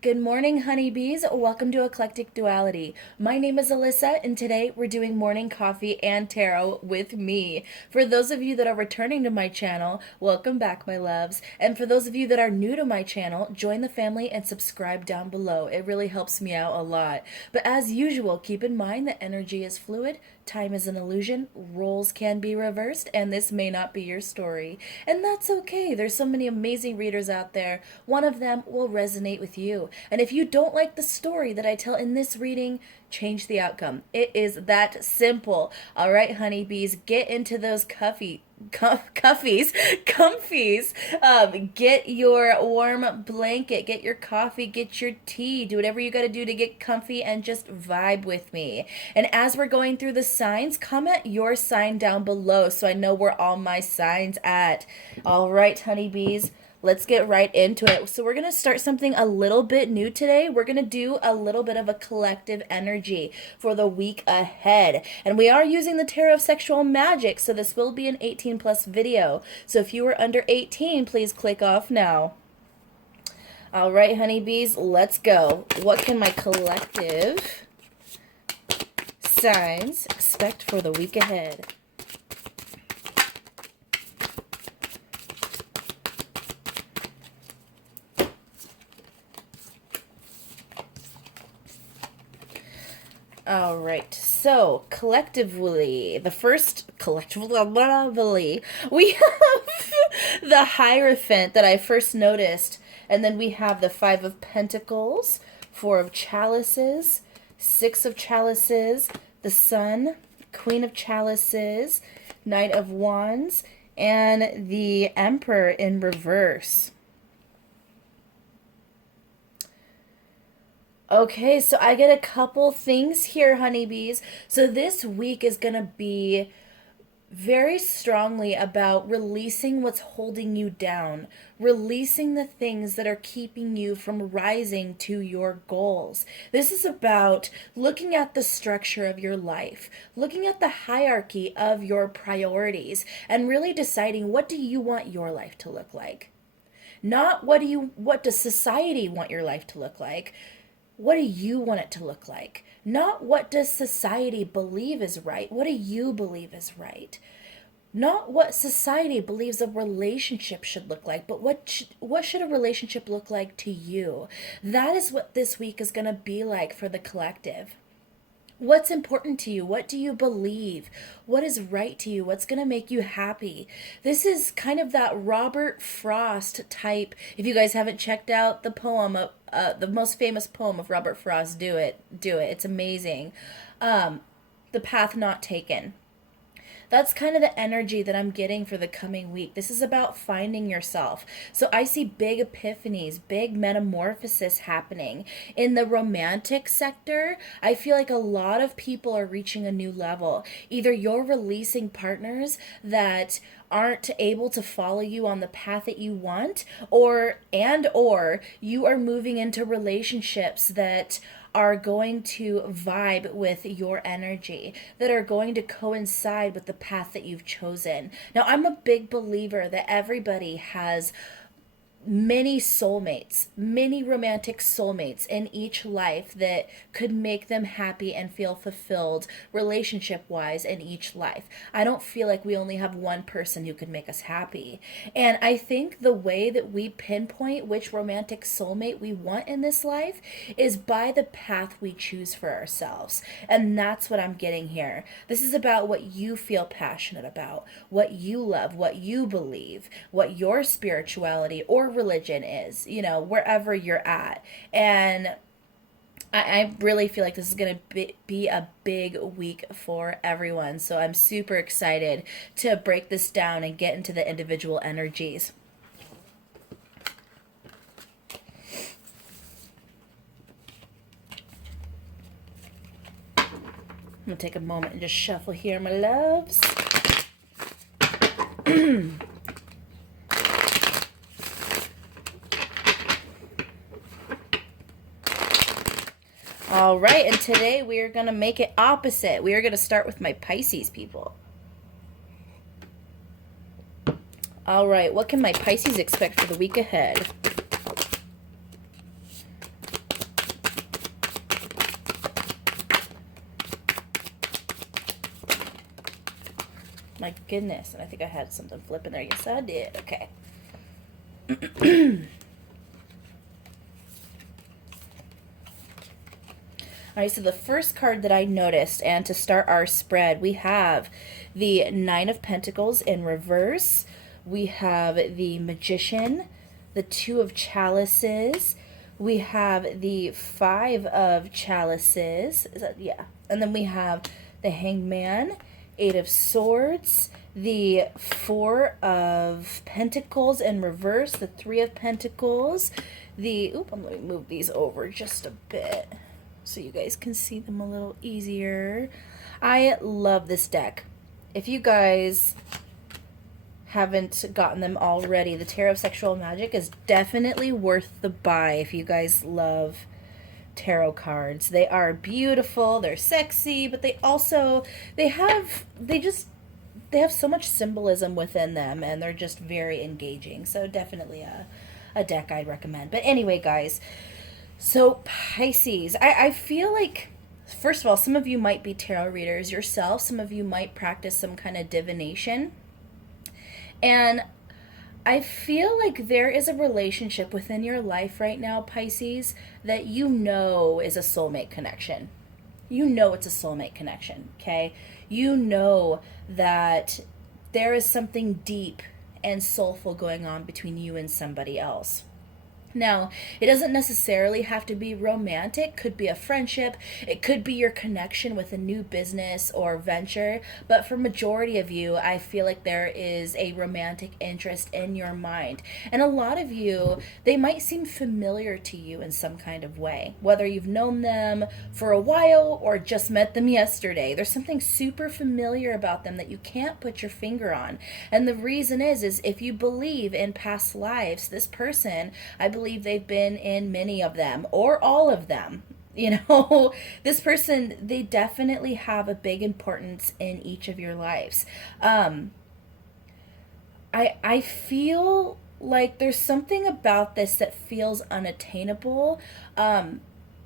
Good morning, honeybees. Welcome to Eclectic Duality. My name is Alyssa, and today we're doing morning coffee and tarot with me. For those of you that are returning to my channel, welcome back, my loves. And for those of you that are new to my channel, join the family and subscribe down below. It really helps me out a lot. But as usual, keep in mind that energy is fluid, time is an illusion, roles can be reversed, and this may not be your story. And that's okay. There's so many amazing readers out there. One of them will resonate with you. And if you don't like the story that I tell in this reading, change the outcome. It is that simple. All right, honeybees, get into those comfies. Get your warm blanket, get your coffee, get your tea, do whatever you got to do to get comfy and just vibe with me. And as we're going through the signs, comment your sign down below so I know where all my signs at. All right, honeybees, let's get right into it. So we're going to start something a little bit new today. We're going to do a little bit of a collective energy for the week ahead. And we are using the Tarot of Sexual Magic, so this will be an 18 plus video. So if you are under 18, please click off now. All right, honeybees, let's go. What can my collective signs expect for the week ahead? All right, so collectively, we have the Hierophant that I first noticed, and then we have the Five of Pentacles, Four of Chalices, Six of Chalices, the Sun, Queen of Chalices, Knight of Wands, and the Emperor in reverse. Okay, so I get a couple things here, honeybees. So this week is going to be very strongly about releasing what's holding you down, releasing the things that are keeping you from rising to your goals. This is about looking at the structure of your life, looking at the hierarchy of your priorities, and really deciding, what do you want your life to look like? Not what does society want your life to look like? What do you want it to look like? Not what does society believe is right. What do you believe is right? Not what society believes a relationship should look like, but what should a relationship look like to you? That is what this week is going to be like for the collective. What's important to you? What do you believe? What is right to you? What's going to make you happy? This is kind of that Robert Frost type. If you guys haven't checked out the poem, the most famous poem of Robert Frost, do it. It's amazing. The Path Not Taken. That's kind of the energy that I'm getting for the coming week. This is about finding yourself. So I see big epiphanies, big metamorphosis happening. In the romantic sector, I feel like a lot of people are reaching a new level. Either you're releasing partners that aren't able to follow you on the path that you want, or you are moving into relationships that are going to vibe with your energy, that are going to coincide with the path that you've chosen. Now, I'm a big believer that everybody has many soulmates, many romantic soulmates in each life that could make them happy and feel fulfilled relationship wise in each life. I don't feel like we only have one person who could make us happy. And I think the way that we pinpoint which romantic soulmate we want in this life is by the path we choose for ourselves. And that's what I'm getting here. This is about what you feel passionate about, what you love, what you believe, what your spirituality or religion is, wherever you're at. And I really feel like this is going to be a big week for everyone. So I'm super excited to break this down and get into the individual energies. I'm going to take a moment and just shuffle here, my loves. All right, and today we are going to make it opposite. We are going to start with my Pisces people. All right, what can my Pisces expect for the week ahead? my goodness. And I think I had something flipping there. Yes, I did. Okay. All right, so the first card that I noticed, and to start our spread, we have the Nine of Pentacles in reverse. We have the Magician, the Two of Chalices. We have the Five of Chalices. Is that, yeah. And then we have the Hangman, Eight of Swords, the Four of Pentacles in reverse, the Three of Pentacles, the... Oop, I'm going to move these over just a bit so you guys can see them a little easier. I love this deck. If you guys haven't gotten them already, the Tarot of Sexual Magic is definitely worth the buy if you guys love tarot cards. They are beautiful, they're sexy, but they also, they have so much symbolism within them, and they're just very engaging. So definitely a deck I'd recommend. But anyway, guys, so Pisces, I feel like, first of all, some of you might be tarot readers yourself. Some of you might practice some kind of divination. And I feel like there is a relationship within your life right now, Pisces, that you know is a soulmate connection. You know it's a soulmate connection, okay? You know that there is something deep and soulful going on between you and somebody else. Now, it doesn't necessarily have to be romantic. Could be a friendship. It could be your connection with a new business or venture. But for majority of you, I feel like there is a romantic interest in your mind. And a lot of you, they might seem familiar to you in some kind of way. Whether you've known them for a while or just met them yesterday. There's something super familiar about them that you can't put your finger on. And the reason is if you believe in past lives, this person, I believe they've been in many of them or all of them. You know, this person, they definitely have a big importance in each of your lives. I feel like there's something about this that feels unattainable.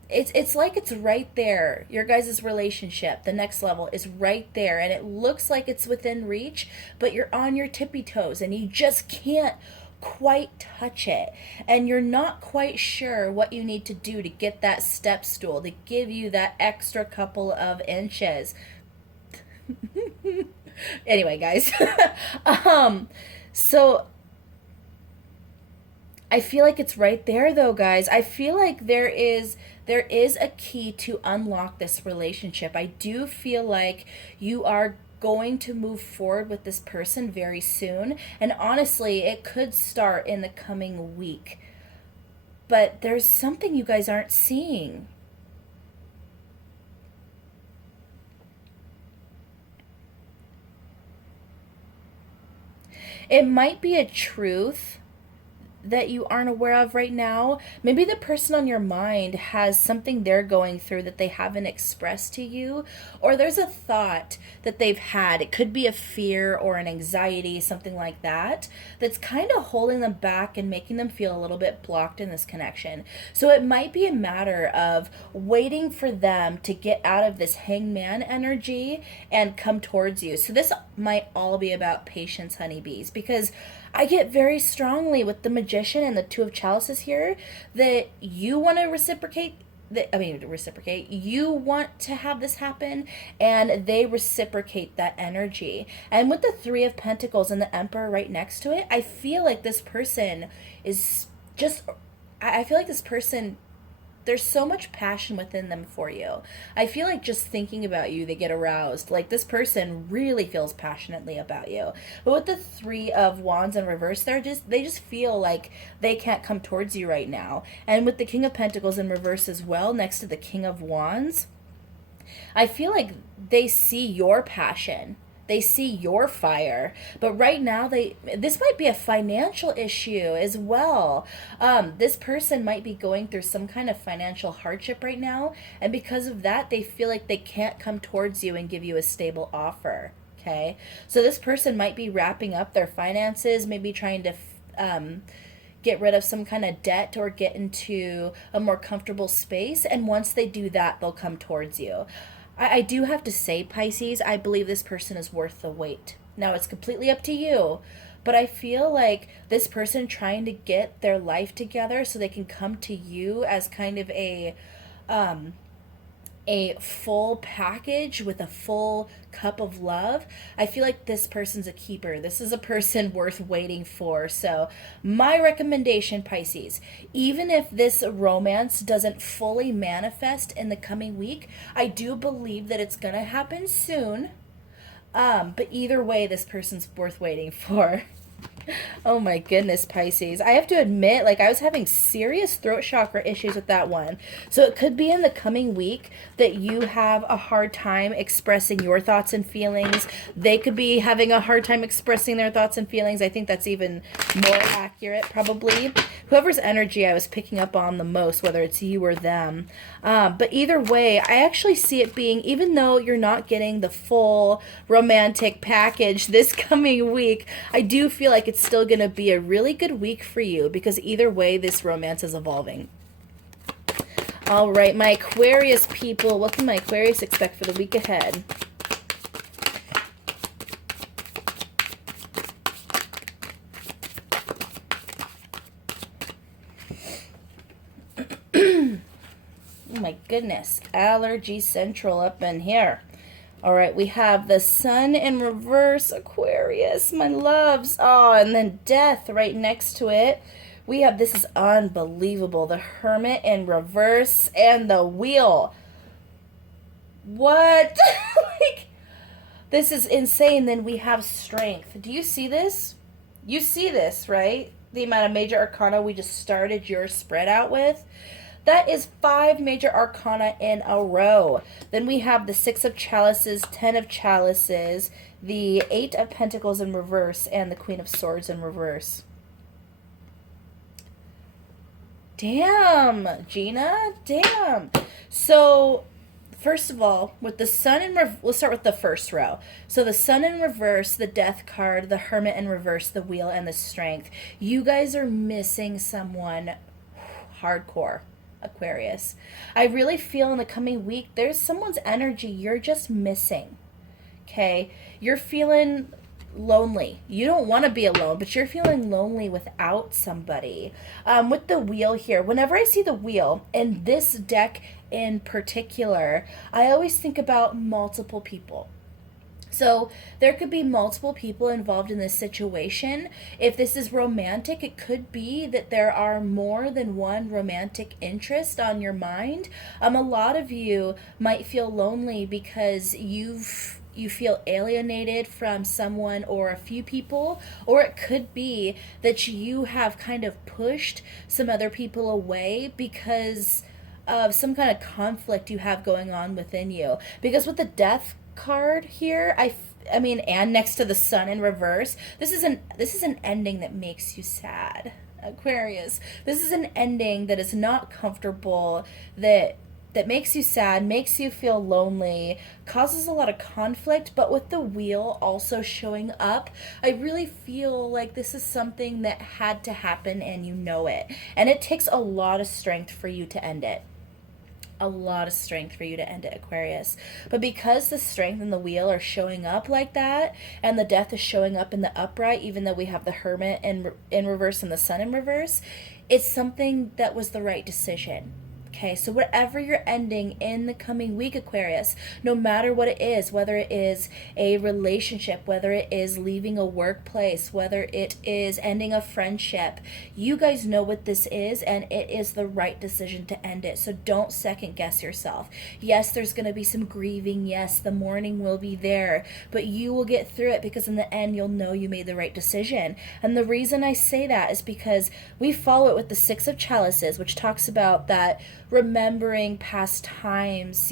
It's like it's right there. Your guys' relationship, the next level, is right there, and it looks like it's within reach, but you're on your tippy toes and you just can't quite touch it, and you're not quite sure what you need to do to get that step stool to give you that extra couple of inches. Anyway, guys, so I feel like it's right there though, guys. I feel like there is a key to unlock this relationship. I do feel like you are going to move forward with this person very soon, and honestly, it could start in the coming week. But there's something you guys aren't seeing. It might be a truth that you aren't aware of right now. Maybe the person on your mind has something they're going through that they haven't expressed to you, or there's a thought that they've had. It could be a fear or an anxiety, something like that, that's kind of holding them back and making them feel a little bit blocked in this connection. So it might be a matter of waiting for them to get out of this hangman energy and come towards you. So this might all be about patience, honeybees, because I get very strongly with the Magician and the Two of Chalices here that you want to reciprocate. You want to have this happen, and they reciprocate that energy. And with the Three of Pentacles and the Emperor right next to it, I feel like this person is just, I feel like this person, there's so much passion within them for you. I feel like just thinking about you, they get aroused. Like this person really feels passionately about you. But with the Three of Wands in reverse, they just feel like they can't come towards you right now. And with the King of Pentacles in reverse as well, next to the King of Wands, I feel like they see your passion. They see your fire, but right now this might be a financial issue as well. This person might be going through some kind of financial hardship right now, and because of that, they feel like they can't come towards you and give you a stable offer. Okay, so this person might be wrapping up their finances, maybe trying to get rid of some kind of debt or get into a more comfortable space, and once they do that, they'll come towards you. I do have to say, Pisces, I believe this person is worth the wait. Now it's completely up to you. But I feel like this person trying to get their life together so they can come to you as kind of um, a full package with a full cup of love. I feel like this person's a keeper. This is a person worth waiting for. So, my recommendation, Pisces, even if this romance doesn't fully manifest in the coming week, I do believe that it's going to happen soon. But either way, this person's worth waiting for. Oh my goodness, Pisces. I have to admit, like, I was having serious throat chakra issues with that one. So it could be in the coming week that you have a hard time expressing your thoughts and feelings. They could be having a hard time expressing their thoughts and feelings. I think that's even more accurate, probably. Whoever's energy I was picking up on the most, whether it's you or them. But either way, I actually see it being, even though you're not getting the full romantic package this coming week, I do feel like it's still going to be a really good week for you, because either way, this romance is evolving. All right, my Aquarius people, what can my Aquarius expect for the week ahead? Oh my goodness, allergy central up in here. All right, we have the sun in reverse, Aquarius, my loves. Oh, and then death right next to it. We have, this is unbelievable, the hermit in reverse and the wheel. What? Like, this is insane. Then we have strength. Do you see this? You see this, right? The amount of major arcana we just started your spread out with. That is 5 major arcana in a row. Then we have the 6 of chalices, 10 of chalices, the 8 of pentacles in reverse, and the Queen of Swords in reverse. Damn, Gina, damn. So, first of all, with the sun in reverse, let's start with the first row. So the sun in reverse, the death card, the hermit in reverse, the wheel, and the strength. You guys are missing someone hardcore, Aquarius. I really feel in the coming week, there's someone's energy you're just missing. Okay? You're feeling lonely. You don't want to be alone, but you're feeling lonely without somebody. With the wheel here, whenever I see the wheel, and this deck in particular, I always think about multiple people. So there could be multiple people involved in this situation. If this is romantic, it could be that there are more than one romantic interest on your mind. A lot of you might feel lonely because you feel alienated from someone or a few people, or it could be that you have kind of pushed some other people away because of some kind of conflict you have going on within you. Because with the death card here, I mean, and next to the sun in reverse, this is an ending that makes you sad, Aquarius. This is an ending that is not comfortable, that makes you sad, makes you feel lonely, causes a lot of conflict. But with the wheel also showing up, I really feel like this is something that had to happen and you know it. And it takes a lot of strength for you to end it. A lot of strength for you to end it, Aquarius. But because the strength and the wheel are showing up like that, and the death is showing up in the upright, even though we have the hermit in reverse and the sun in reverse, it's something that was the right decision. Okay, so whatever you're ending in the coming week, Aquarius, no matter what it is, whether it is a relationship, whether it is leaving a workplace, whether it is ending a friendship, you guys know what this is, and it is the right decision to end it. So don't second guess yourself. Yes, there's going to be some grieving. Yes, the mourning will be there, but you will get through it, because in the end, you'll know you made the right decision. And the reason I say that is because we follow it with the 6 of chalices, which talks about that remembering past times,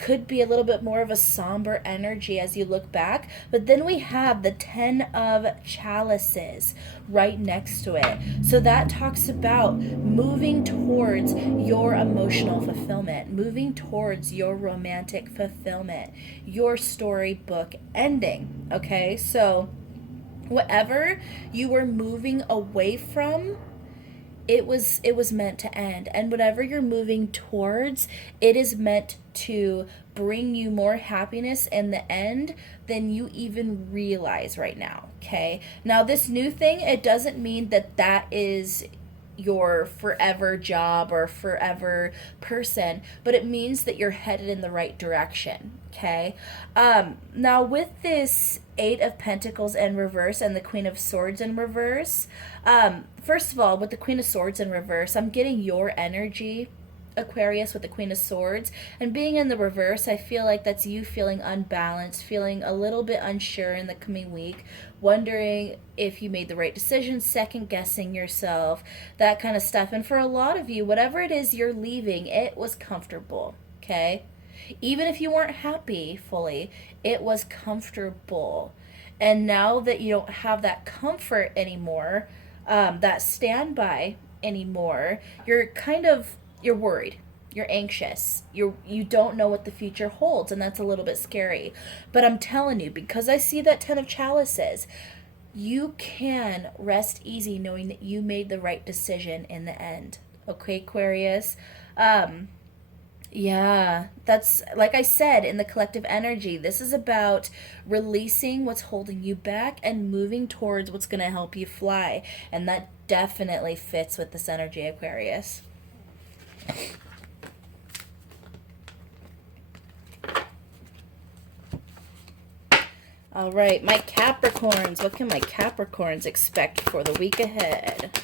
could be a little bit more of a somber energy as you look back. But then we have the 10 of chalices right next to it. So that talks about moving towards your emotional fulfillment, moving towards your romantic fulfillment, your storybook ending. Okay, so whatever you were moving away from, it was meant to end, and whatever you're moving towards, it is meant to bring you more happiness in the end than you even realize right now. Okay, now this new thing, it doesn't mean that that is your forever job or forever person, but it means that you're headed in the right direction. Okay, now with this Eight of Pentacles in reverse and the Queen of Swords in reverse, first of all, with the Queen of Swords in reverse, I'm getting your energy, Aquarius, with the Queen of Swords, and being in the reverse, I feel like that's you feeling unbalanced, feeling a little bit unsure in the coming week, wondering if you made the right decision, second guessing yourself, that kind of stuff. And for a lot of you, whatever it is you're leaving, it was comfortable. Okay, even if you weren't happy fully, it was comfortable. And now that you don't have that comfort anymore, that standby anymore, you're worried, you're anxious, you don't know what the future holds, and that's a little bit scary. But I'm telling you, because I see that 10 of chalices, you can rest easy knowing that you made the right decision in the end. Okay, Aquarius. Yeah, that's like I said, in the collective energy, this is about releasing what's holding you back and moving towards what's going to help you fly. And that definitely fits with this energy, Aquarius. All right, my Capricorns. What can my Capricorns expect for the week ahead?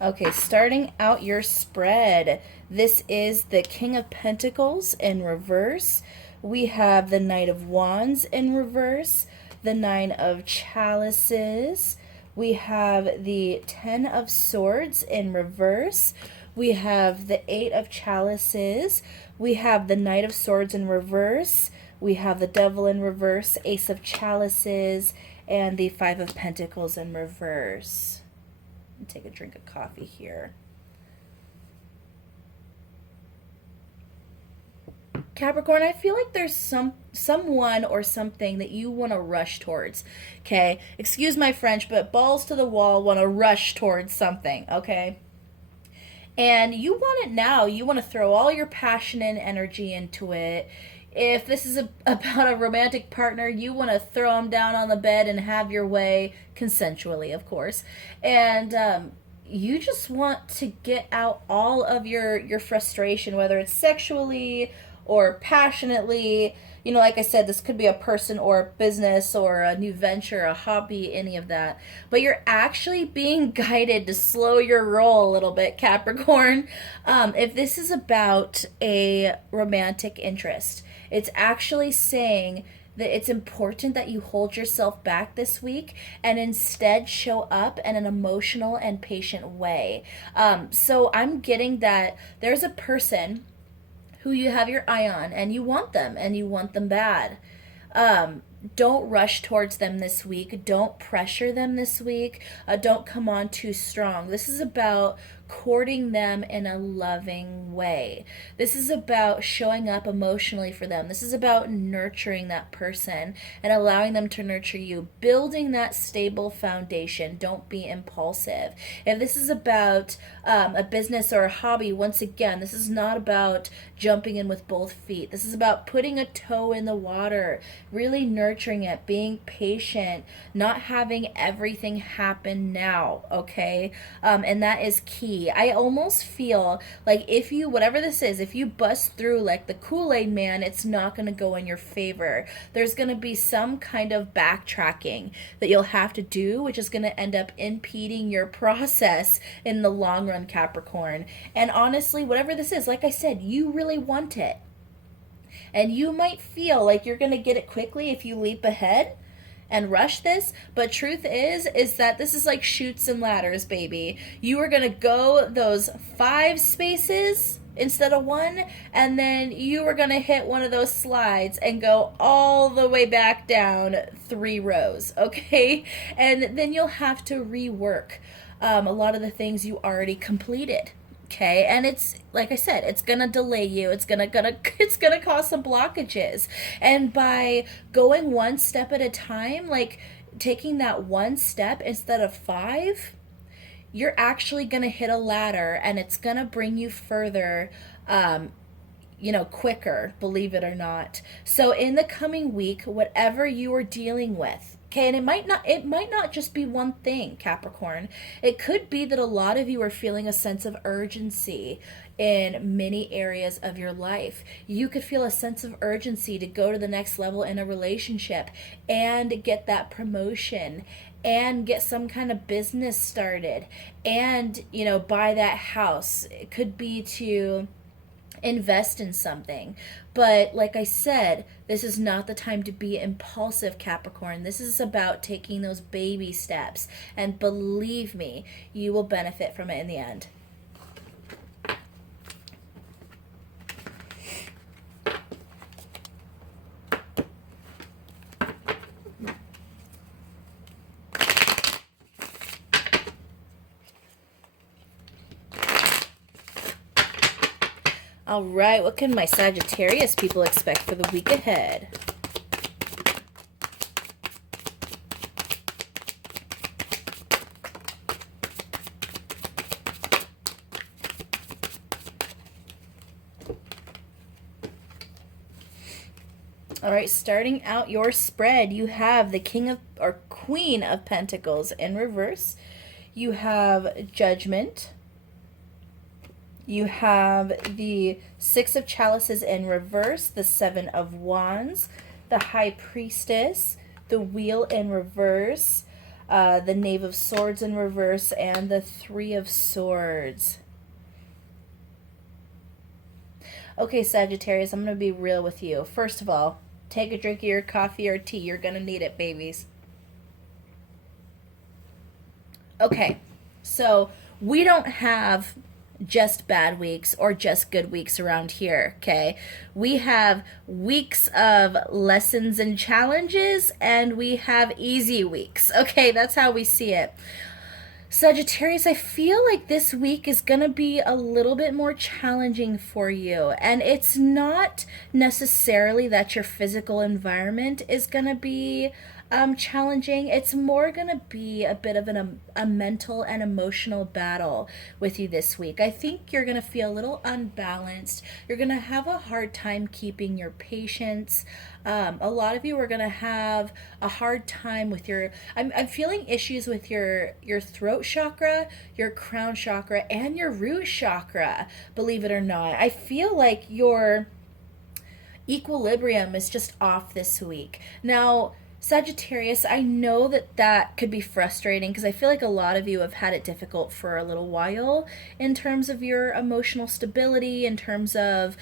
Okay, starting out your spread. This is the King of Pentacles in reverse. We have the Knight of Wands in reverse, the Nine of Chalices. We have the 10 of Swords in reverse. We have the 8 of Chalices. We have the Knight of Swords in reverse. We have the Devil in reverse, Ace of Chalices, and the 5 of Pentacles in reverse. Take a drink of coffee here. Capricorn, I feel like there's someone or something that you want to rush towards. Okay, excuse my French, but balls to the wall, want to rush towards something. Okay, and you want it now. You want to throw all your passion and energy into it. If this is about a romantic partner, you want to throw them down on the bed and have your way, consensually, of course. And you just want to get out all of your frustration, whether it's sexually or passionately. You know, like I said, this could be a person or a business or a new venture, a hobby, any of that. But you're actually being guided to slow your roll a little bit, Capricorn. If this is about a romantic interest, it's actually saying that it's important that you hold yourself back this week and instead show up in an emotional and patient way. So I'm getting that there's a person who you have your eye on and you want them bad. Don't rush towards them this week. Don't pressure them this week. Don't come on too strong. This is about courting them in a loving way. This is about showing up emotionally for them. This is about nurturing that person and allowing them to nurture you, building that stable foundation. Don't be impulsive. If this is about a business or a hobby, once again, this is not about jumping in with both feet. This is about putting a toe in the water, really nurturing it, being patient, not having everything happen now, okay? And that is key. I almost feel like if you, whatever this is, if you bust through like the Kool-Aid man, it's not going to go in your favor. There's going to be some kind of backtracking that you'll have to do, which is going to end up impeding your process in the long run, Capricorn. And honestly, whatever this is, like I said, you really want it. And you might feel like you're going to get it quickly if you leap ahead and rush this, but truth is that this is like chutes and ladders, baby. You are going to go those 5 spaces instead of one, and then you were going to hit one of those slides and go all the way back down 3 rows, okay? And then you'll have to rework a lot of the things you already completed. Okay, and it's like I said, it's gonna delay you. It's gonna cause some blockages, and by going one step at a time, like taking that one step instead of five, you're actually going to hit a ladder, and it's going to bring you further, quicker, believe it or not. So in the coming week, whatever you are dealing with, okay, and it might not just be one thing, Capricorn. It could be that a lot of you are feeling a sense of urgency in many areas of your life. You could feel a sense of urgency to go to the next level in a relationship and get that promotion and get some kind of business started and, buy that house. It could be to invest in something. But like I said, this is not the time to be impulsive, Capricorn. This is about taking those baby steps. And believe me, you will benefit from it in the end. All right, what can my Sagittarius people expect for the week ahead? All right, starting out your spread, you have the King of or Queen of Pentacles in reverse. You have Judgment. You have the Six of Chalices in reverse, the Seven of Wands, the High Priestess, the Wheel in reverse, the Knave of Swords in reverse, and the Three of Swords. Okay, Sagittarius, I'm going to be real with you. First of all, take a drink of your coffee or tea. You're going to need it, babies. Okay, so we don't have just bad weeks or just good weeks around here, okay? We have weeks of lessons and challenges, and we have easy weeks, okay? That's how we see it. Sagittarius, I feel like this week is going to be a little bit more challenging for you. And it's not necessarily that your physical environment is going to be challenging. It's more going to be a bit of a mental and emotional battle with you this week. I think you're going to feel a little unbalanced. You're going to have a hard time keeping your patience. A lot of you are going to have a hard time with I'm feeling issues with your throat chakra, your crown chakra, and your root chakra, believe it or not. I feel like your equilibrium is just off this week. Now, Sagittarius, I know that could be frustrating because I feel like a lot of you have had it difficult for a little while in terms of your emotional stability, in terms of,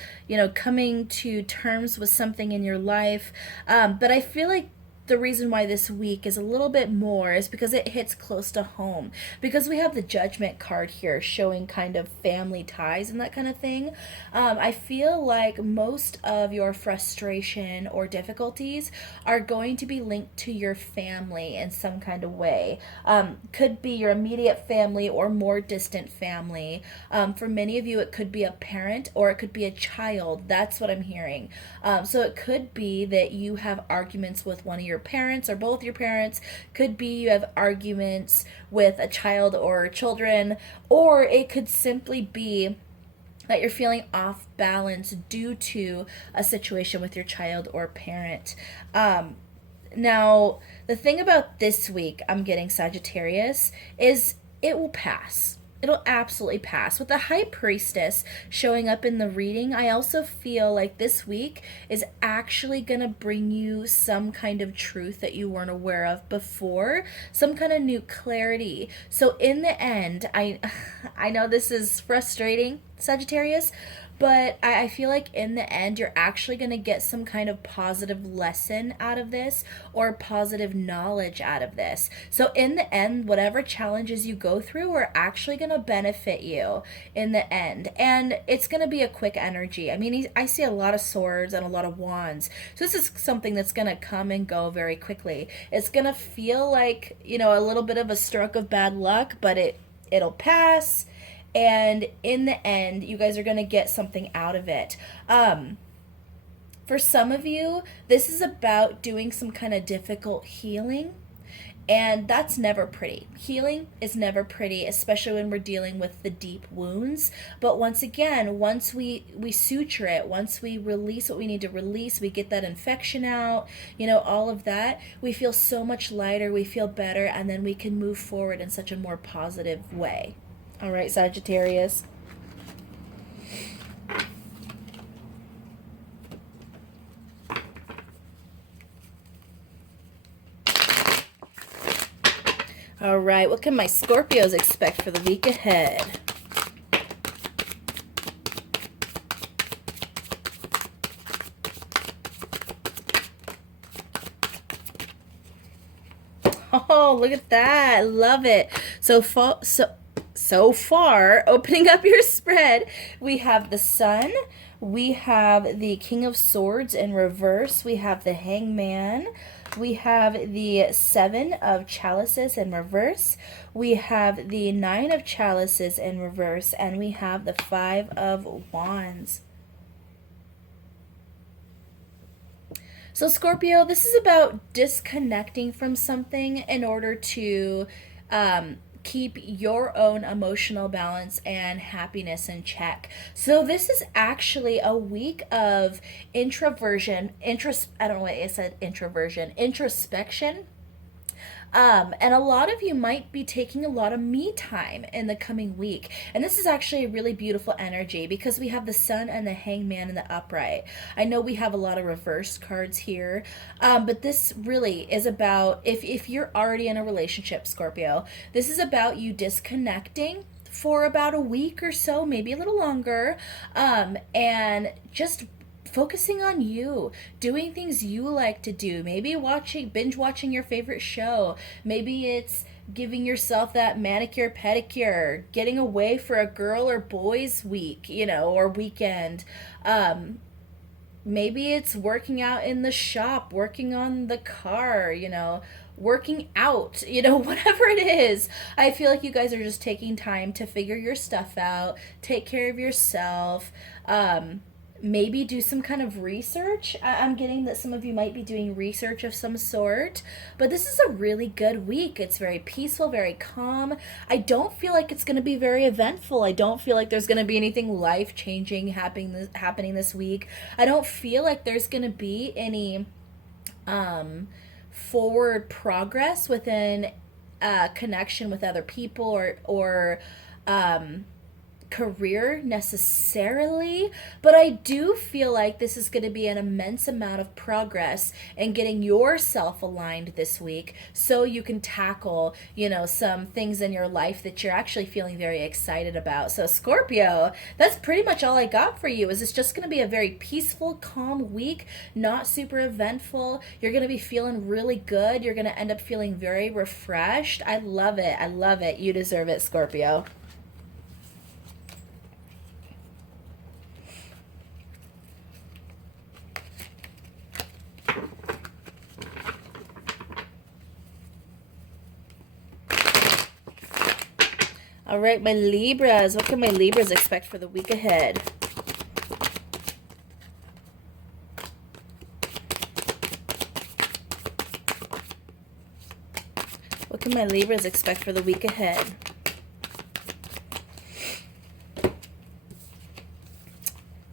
coming to terms with something in your life. But I feel like the reason why this week is a little bit more is because it hits close to home. Because we have the Judgment card here showing kind of family ties and that kind of thing. I feel like most of your frustration or difficulties are going to be linked to your family in some kind of way. Could be your immediate family or more distant family. For many of you, it could be a parent or it could be a child. That's what I'm hearing. So it could be that you have arguments with one of your parents or both your parents. Could be you have arguments with a child or children, or it could simply be that you're feeling off balance due to a situation with your child or parent. Now, the thing about this week I'm getting, Sagittarius, is it will pass. It'll absolutely pass. With the High Priestess showing up in the reading, I also feel like this week is actually going to bring you some kind of truth that you weren't aware of before, some kind of new clarity. So in the end, I know this is frustrating, Sagittarius, but I feel like in the end, you're actually going to get some kind of positive lesson out of this or positive knowledge out of this. So in the end, whatever challenges you go through are actually going to benefit you in the end. And it's going to be a quick energy. I mean, I see a lot of swords and a lot of wands. So this is something that's going to come and go very quickly. It's going to feel like, you know, a little bit of a stroke of bad luck, but it'll pass, and in the end you guys are going to get something out of it. For some of you, this is about doing some kind of difficult healing, and that's never pretty. Healing is never pretty, especially when we're dealing with the deep wounds. But once again, once we suture it, once we release what we need to release, we get that infection out, you know, all of that, we feel so much lighter, we feel better, and then we can move forward in such a more positive way. All right, Sagittarius. All right, what can my Scorpios expect for the week ahead? Oh, look at that. I love it. So far, opening up your spread, we have the Sun, we have the King of Swords in reverse, we have the Hangman, we have the Seven of Chalices in reverse, we have the Nine of Chalices in reverse, and we have the Five of Wands. So Scorpio, this is about disconnecting from something in order to keep your own emotional balance and happiness in check. So this is actually a week of introversion, introspection. And a lot of you might be taking a lot of me time in the coming week. And this is actually a really beautiful energy because we have the Sun and the Hangman in the upright. I know we have a lot of reverse cards here, but this really is about, if you're already in a relationship, Scorpio, this is about you disconnecting for about a week or so, maybe a little longer, and just focusing on you, doing things you like to do, maybe binge watching your favorite show, maybe it's giving yourself that manicure pedicure, getting away for a girl or boys week, you know, or weekend. Maybe it's working out in the shop, working on the car, you know, working out, you know, whatever it is. I feel like you guys are just taking time to figure your stuff out, take care of yourself, maybe do some kind of research. I'm getting that some of you might be doing research of some sort, but this is a really good week. It's very peaceful, very calm. I don't feel like it's going to be very eventful. I don't feel like there's going to be anything life-changing happening this week. I don't feel like there's going to be any forward progress within connection with other people or career necessarily, but I do feel like this is going to be an immense amount of progress in getting yourself aligned this week so you can tackle, you know, some things in your life that you're actually feeling very excited about. So Scorpio, that's pretty much all I got for you. Is it's just going to be a very peaceful, calm week, not super eventful. You're going to be feeling really good. You're going to end up feeling very refreshed. I love it. I love it. You deserve it, Scorpio. All right, my Libras. What can my Libras expect for the week ahead? What can my Libras expect for the week ahead?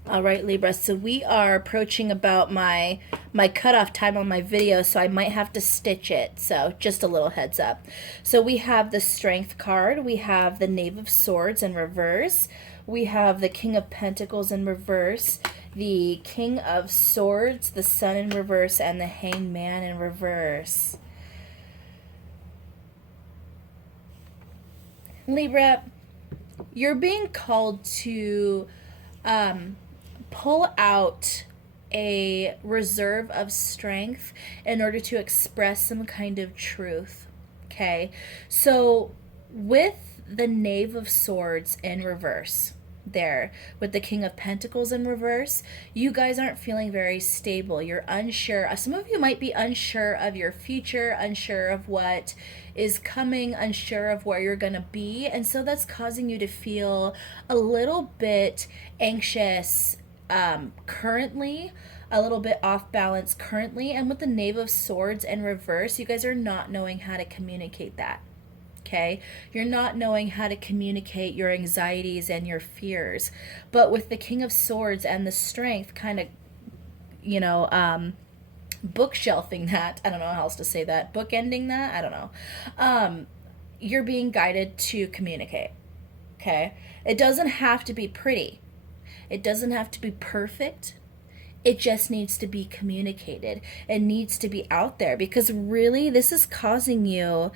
All right, Libra. So we are approaching about my cutoff time on my video, so I might have to stitch it. So just a little heads up. So we have the Strength card. We have the Knave of Swords in reverse. We have the King of Pentacles in reverse. The King of Swords, the Sun in reverse, and the Hanged Man in reverse. Libra, you're being called to pull out a reserve of strength in order to express some kind of truth. Okay, so with the Knave of Swords in reverse, there with the King of Pentacles in reverse, you guys aren't feeling very stable. You're unsure. Some of you might be unsure of your future, unsure of what is coming, unsure of where you're going to be. And so that's causing you to feel a little bit anxious currently, a little bit off balance currently. And with the Knave of Swords in reverse, you guys are not knowing how to communicate that. Okay, you're not knowing how to communicate your anxieties and your fears. But with the King of Swords and the Strength kind of, bookshelfing that, I don't know how else to say that, bookending that, I don't know. You're being guided to communicate. Okay, it doesn't have to be pretty, it doesn't have to be perfect. It just needs to be communicated. It needs to be out there, because really this is causing you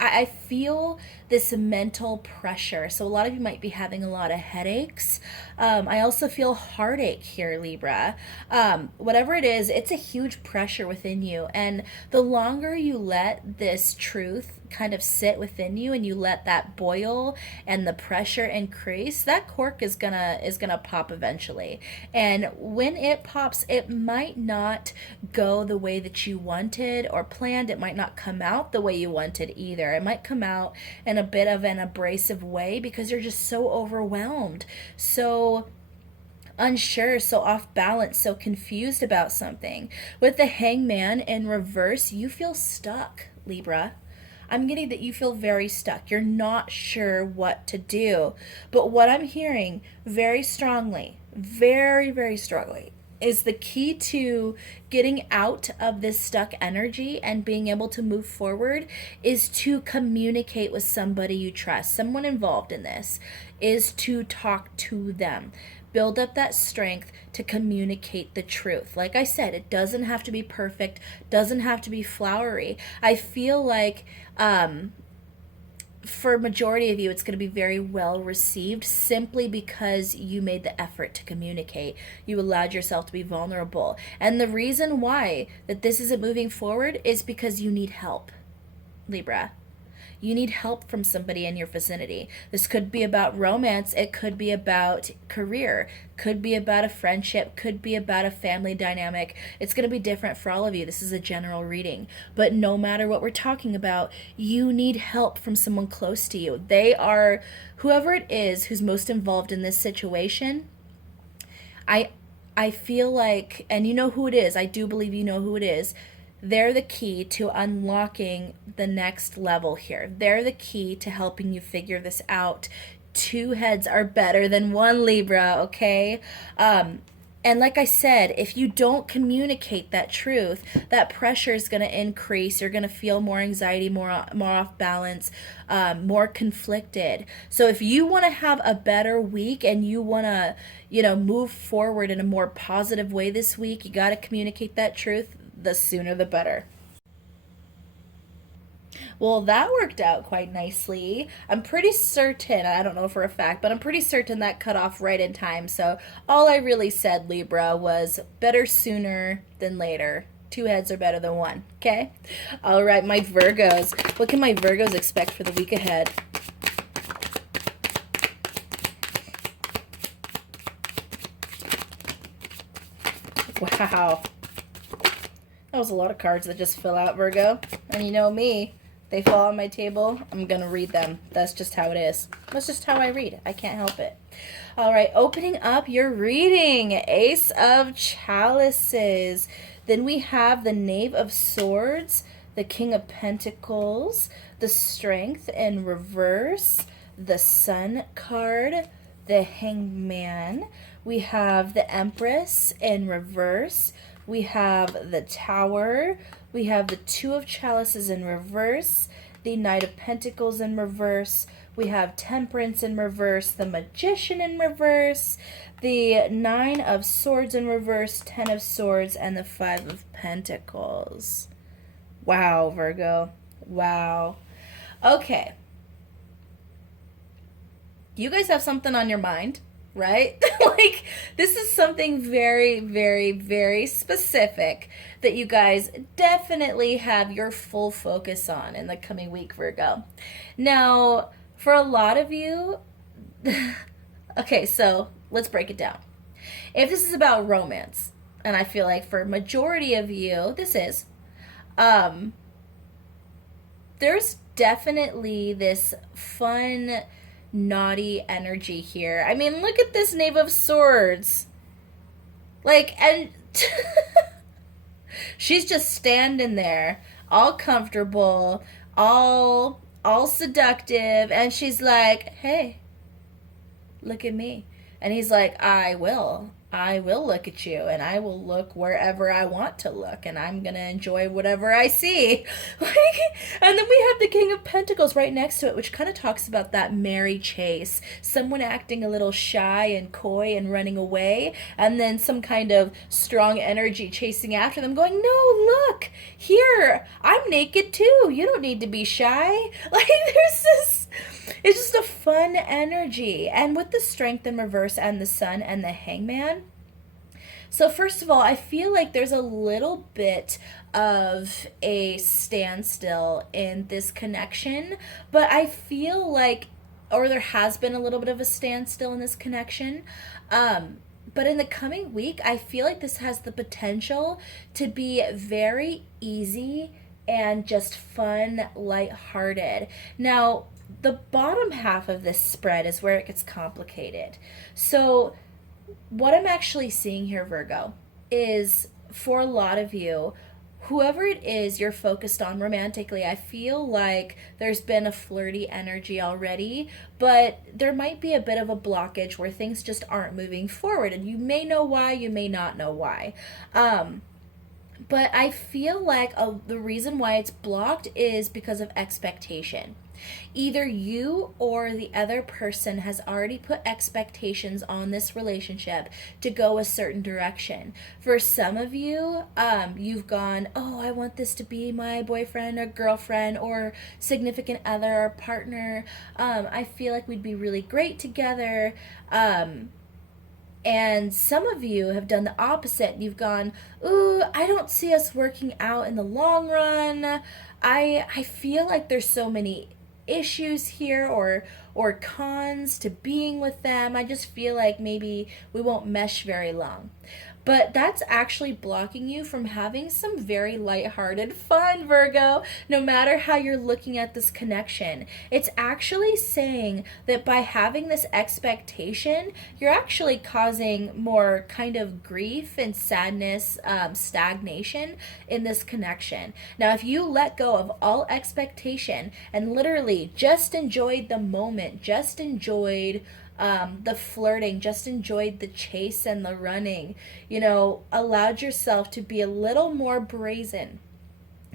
I feel this mental pressure. So a lot of you might be having a lot of headaches. I also feel heartache here, Libra. Whatever it is, it's a huge pressure within you. And the longer you let this truth kind of sit within you and you let that boil and the pressure increase, that cork is gonna pop eventually. And when it pops, it might not go the way that you wanted or planned. It might not come out the way you wanted either. It might come out in a bit of an abrasive way because you're just so overwhelmed, so unsure, so off balance, so confused about something. With the Hangman in reverse, you feel stuck, Libra. I'm getting that you feel very stuck. You're not sure what to do. But what I'm hearing very strongly, very, very strongly, is the key to getting out of this stuck energy and being able to move forward is to communicate with somebody you trust. Someone involved in this is to talk to them. Build up that strength to communicate the truth. Like I said, it doesn't have to be perfect, doesn't have to be flowery. I feel like for majority of you, it's going to be very well received simply because you made the effort to communicate. You allowed yourself to be vulnerable. And the reason why that this isn't moving forward is because you need help, Libra. You need help from somebody in your vicinity. This could be about romance. It could be about career. Could be about a friendship. Could be about a family dynamic. It's going to be different for all of you. This is a general reading. But no matter what we're talking about, you need help from someone close to you. They are, whoever it is who's most involved in this situation, I feel like, and you know who it is. I do believe you know who it is. They're the key to unlocking the next level here. They're the key to helping you figure this out. Two heads are better than one, Libra, okay? And like I said, if you don't communicate that truth, that pressure is going to increase. You're going to feel more anxiety, more off balance, more conflicted. So if you want to have a better week and you want to, move forward in a more positive way this week, you got to communicate that truth. The sooner the better. Well, that worked out quite nicely. I'm pretty certain, I don't know for a fact, but I'm pretty certain that cut off right in time. So all I really said, Libra, was better sooner than later. Two heads are better than one, okay? All right, my Virgos. What can my Virgos expect for the week ahead? Wow. That was a lot of cards that just fill out, Virgo. And you know me, they fall on my table, I'm going to read them. That's just how it is. That's just how I read. I can't help it. All right, opening up your reading. Ace of Chalices. Then we have the Knave of Swords, the King of Pentacles, the Strength in reverse, the Sun card, the Hangman. We have the Empress in reverse. We have the Tower. We have the Two of Chalices in reverse. The Knight of Pentacles in reverse. We have Temperance in reverse. The Magician in reverse. The Nine of Swords in reverse. Ten of Swords. And the Five of Pentacles. Wow, Virgo. Wow. Okay. You guys have something on your mind. right? Like, this is something very, very, very specific that you guys definitely have your full focus on in the coming week, Virgo. Now, for a lot of you, okay, so let's break it down. If this is about romance, and I feel like for a majority of you, this is, um, there's definitely this fun, naughty energy here. I mean, look at this Knave of Swords. Like, and she's just standing there, all comfortable, all seductive, and she's like, "Hey, look at me." And he's like, I will look at you, and I will look wherever I want to look, and I'm going to enjoy whatever I see. Like, and then we have the King of Pentacles right next to it, which kind of talks about that merry chase. Someone acting a little shy and coy and running away, and then some kind of strong energy chasing after them, going, "No, look, here, I'm naked too. You don't need to be shy." Like, there's this, it's just a fun energy. And with the Strength in reverse and the Sun and the Hangman, so first of all, I feel like there's a little bit of a standstill in this connection, but I feel like, or there has been a little bit of a standstill in this connection. But in the coming week, I feel like this has the potential to be very easy and just fun, lighthearted. Now, the bottom half of this spread is where it gets complicated. So, what I'm actually seeing here, Virgo, is for a lot of you, whoever it is you're focused on romantically, I feel like there's been a flirty energy already, but there might be a bit of a blockage where things just aren't moving forward. And you may know why, you may not know why. But I feel like the reason why it's blocked is because of expectation. Either you or the other person has already put expectations on this relationship to go a certain direction. For some of you, you've gone, "Oh, I want this to be my boyfriend or girlfriend or significant other or partner. I feel like we'd be really great together." And some of you have done the opposite. You've gone, "Ooh, I don't see us working out in the long run. I feel like there's so many issues here or cons to being with them. I just feel like maybe we won't mesh very long." But that's actually blocking you from having some very lighthearted fun, Virgo, no matter how you're looking at this connection. It's actually saying that by having this expectation, you're actually causing more kind of grief and sadness, stagnation in this connection. Now, if you let go of all expectation and literally just enjoyed the moment, just enjoyed the flirting, just enjoyed the chase and the running, allowed yourself to be a little more brazen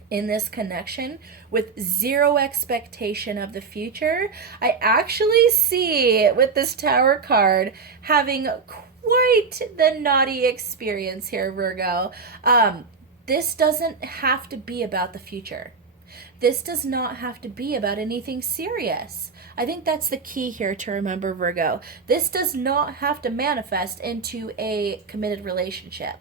in this connection with zero expectation of the future, I actually see with this Tower card having quite the naughty experience here, Virgo. This doesn't have to be about the future. This does not have to be about anything serious. I think that's the key here to remember, Virgo. This does not have to manifest into a committed relationship.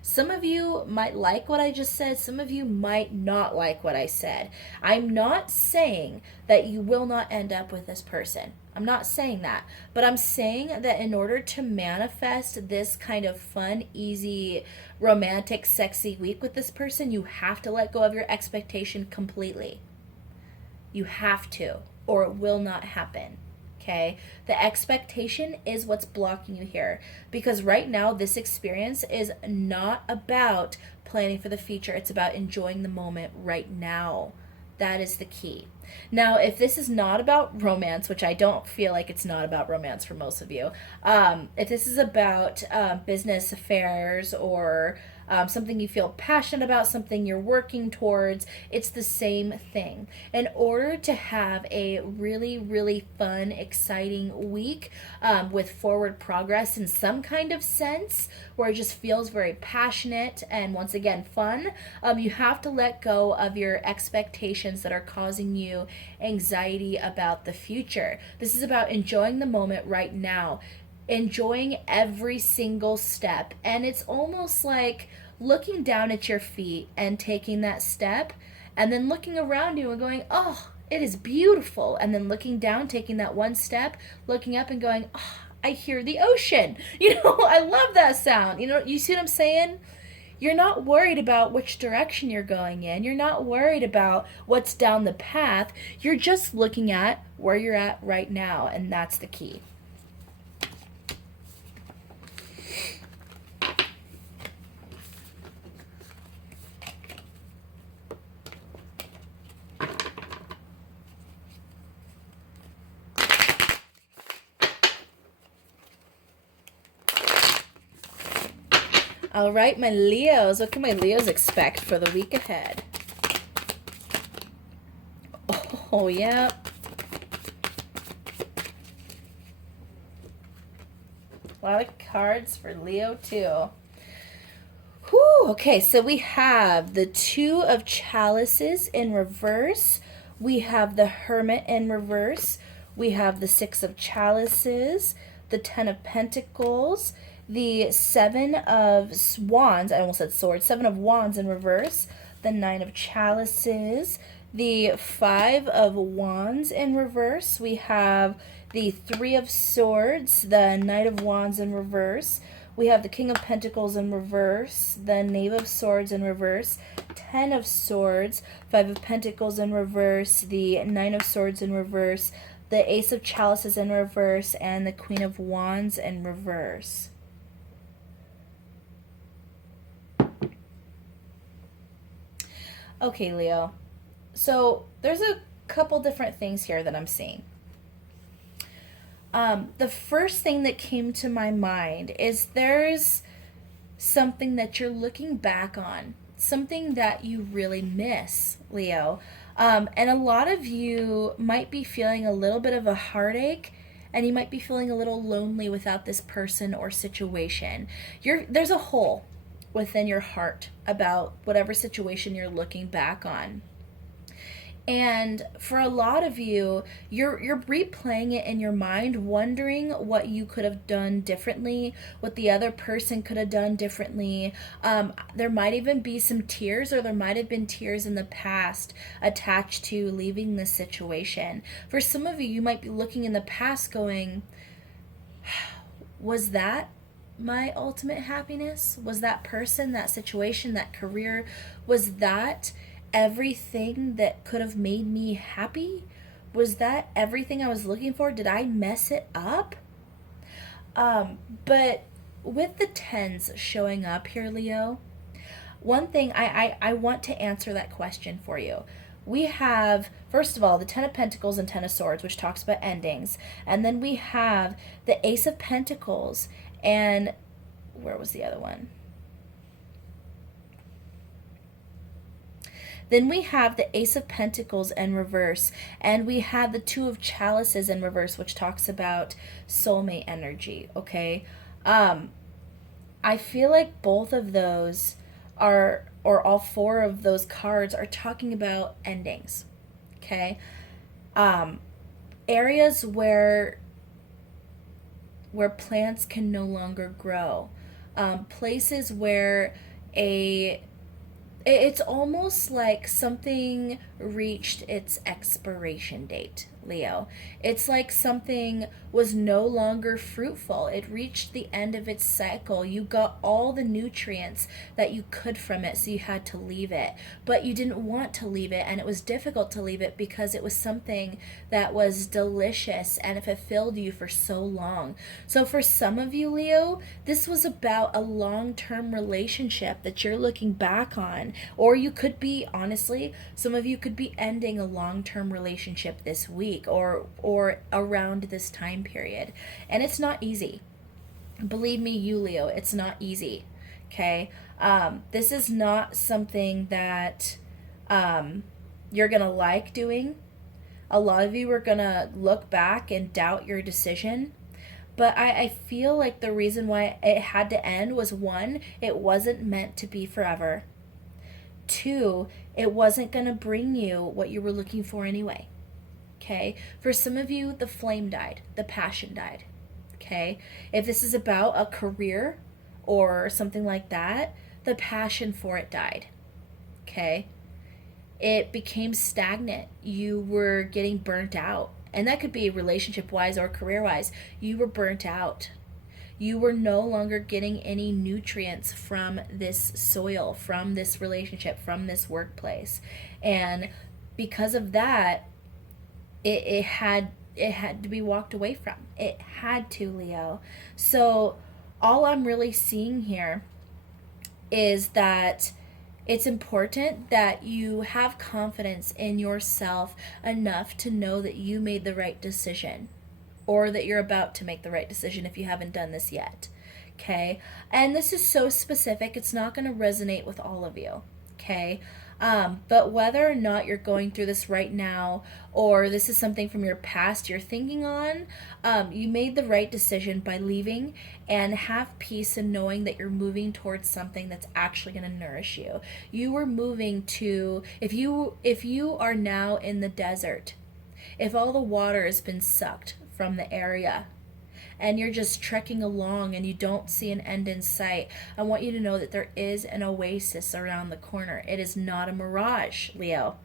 Some of you might like what I just said. Some of you might not like what I said. I'm not saying that you will not end up with this person. I'm not saying that. But I'm saying that in order to manifest this kind of fun, easy, romantic, sexy week with this person, you have to let go of your expectation completely. You have to, or it will not happen. Okay? The expectation is what's blocking you here. Because right now, this experience is not about planning for the future. It's about enjoying the moment right now. That is the key. Now, if this is not about romance, which I don't feel like it's not about romance for most of you, if this is about business affairs or something you feel passionate about, something you're working towards, it's the same thing. In order to have a really, really fun, exciting week with forward progress in some kind of sense, where it just feels very passionate and once again fun, you have to let go of your expectations that are causing you anxiety about the future. This is about enjoying the moment right now. enjoying every single step. And it's almost like looking down at your feet and taking that step, and then looking around you and going, oh, it is beautiful. And then looking down, taking that one step, looking up and going, oh, I hear the ocean. I love that sound. You see what I'm saying? You're not worried about which direction you're going in. You're not worried about what's down the path. You're just looking at where you're at right now, and that's the key. All right, my Leos. What can my Leos expect for the week ahead? Oh, yeah. A lot of cards for Leo, too. Whew, okay, so we have the Two of Chalices in reverse. We have the Hermit in reverse. We have the Six of Chalices, the Ten of Pentacles, the Seven of Wands, I almost said swords, Seven of Wands in reverse, the Nine of Chalices, the Five of Wands in reverse. We have the Three of Swords, the Knight of Wands in reverse. We have the King of Pentacles in reverse, the Knave of Swords in reverse, Ten of Swords, Five of Pentacles in reverse, the Nine of Swords in reverse, the Ace of Chalices in reverse, and the Queen of Wands in reverse. Okay, Leo. So there's a couple different things here that I'm seeing. The first thing that came to my mind is there's something that you're looking back on, something that you really miss, Leo. And a lot of you might be feeling a little bit of a heartache, and you might be feeling a little lonely without this person or situation. There's a hole within your heart about whatever situation you're looking back on. And for a lot of you, you're replaying it in your mind, wondering what you could have done differently, what the other person could have done differently. There might even be some tears, or there might have been tears in the past attached to leaving this situation. For some of you, you might be looking in the past going, was that my ultimate happiness? Was that person, that situation, that career, was that everything that could have made me happy? Was that everything I was looking for? Did I mess it up? But with the tens showing up here, Leo, one thing I want to answer that question for you. We have, first of all, the Ten of Pentacles and Ten of Swords, which talks about endings. And then we have the Ace of Pentacles and where was the other one? Then we have the Ace of Pentacles in reverse, and we have the Two of Chalices in reverse, which talks about soulmate energy, okay? I feel like both of those are, or all four of those cards are talking about endings, okay? Areas where plants can no longer grow. Places where it's almost like something reached its expiration date, Leo. It's like something was no longer fruitful. It reached the end of its cycle. You got all the nutrients that you could from it, so you had to leave it. But you didn't want to leave it, and it was difficult to leave it because it was something that was delicious and it fulfilled you for so long. So for some of you, Leo, this was about a long-term relationship that you're looking back on. Or you could be, honestly, some of you could be ending a long-term relationship this week or around this time period. And it's not easy. Believe me, you, Leo, it's not easy. Okay? This is not something that you're going to like doing. A lot of you are going to look back and doubt your decision. But I feel like the reason why it had to end was, one, it wasn't meant to be forever. Two, it wasn't going to bring you what you were looking for anyway. Okay? For some of you, the flame died. The passion died. okay? If this is about a career or something like that, the passion for it died, okay? It became stagnant. You were getting burnt out. And that could be relationship-wise or career-wise. You were burnt out. You were no longer getting any nutrients from this soil, from this relationship, from this workplace. And because of that, it had to be walked away from. It had to, Leo. So all I'm really seeing here is that it's important that you have confidence in yourself enough to know that you made the right decision, or that you're about to make the right decision if you haven't done this yet. Okay? And this is so specific, it's not going to resonate with all of you. Okay? But whether or not you're going through this right now, or this is something from your past you're thinking on, you made the right decision by leaving, and have peace in knowing that you're moving towards something that's actually going to nourish you. You were moving to, if you are now in the desert, if all the water has been sucked from the area, and you're just trekking along and you don't see an end in sight, I want you to know that there is an oasis around the corner. It is not a mirage, Leo.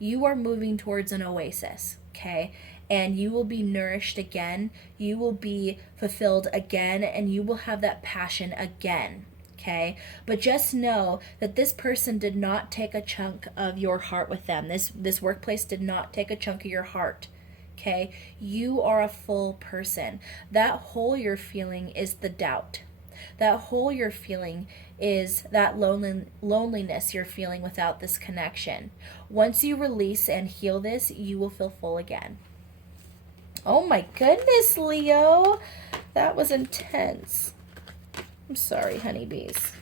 You are moving towards an oasis, okay? And you will be nourished again. You will be fulfilled again, and you will have that passion again, okay? But just know that this person did not take a chunk of your heart with them. This workplace did not take a chunk of your heart. Okay, you are a full person. That hole you're feeling is the doubt. That hole you're feeling is that loneliness you're feeling without this connection. Once you release and heal this, you will feel full again. Oh my goodness, Leo. That was intense. I'm sorry, honeybees.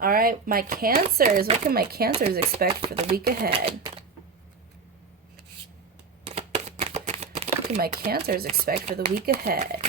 All right, my Cancers. What can my Cancers expect for the week ahead? What can my Cancers expect for the week ahead?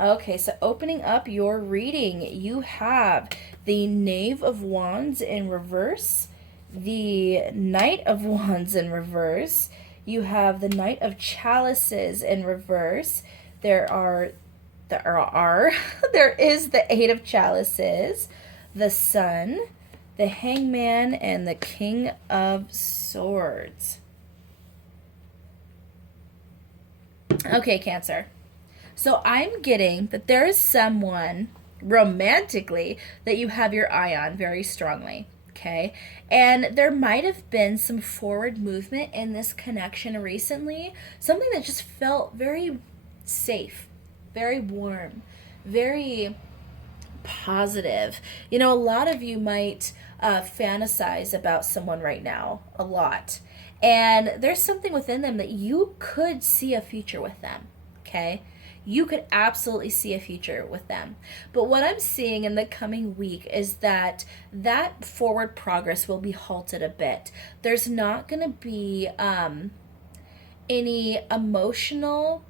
Okay, so opening up your reading, you have the Knave of Wands in reverse, the Knight of Wands in reverse. You have the Knight of Chalices in reverse. There is the Eight of Chalices, the Sun, the Hangman, and the King of Swords. Okay, Cancer. So I'm getting that there is someone romantically that you have your eye on very strongly. Okay, and there might have been some forward movement in this connection recently, something that just felt very safe, very warm, very positive. You know, a lot of you might fantasize about someone right now a lot, and there's something within them that you could see a future with them. Okay, you could absolutely see a future with them. But what I'm seeing in the coming week is that forward progress will be halted a bit. There's not going to be any emotional...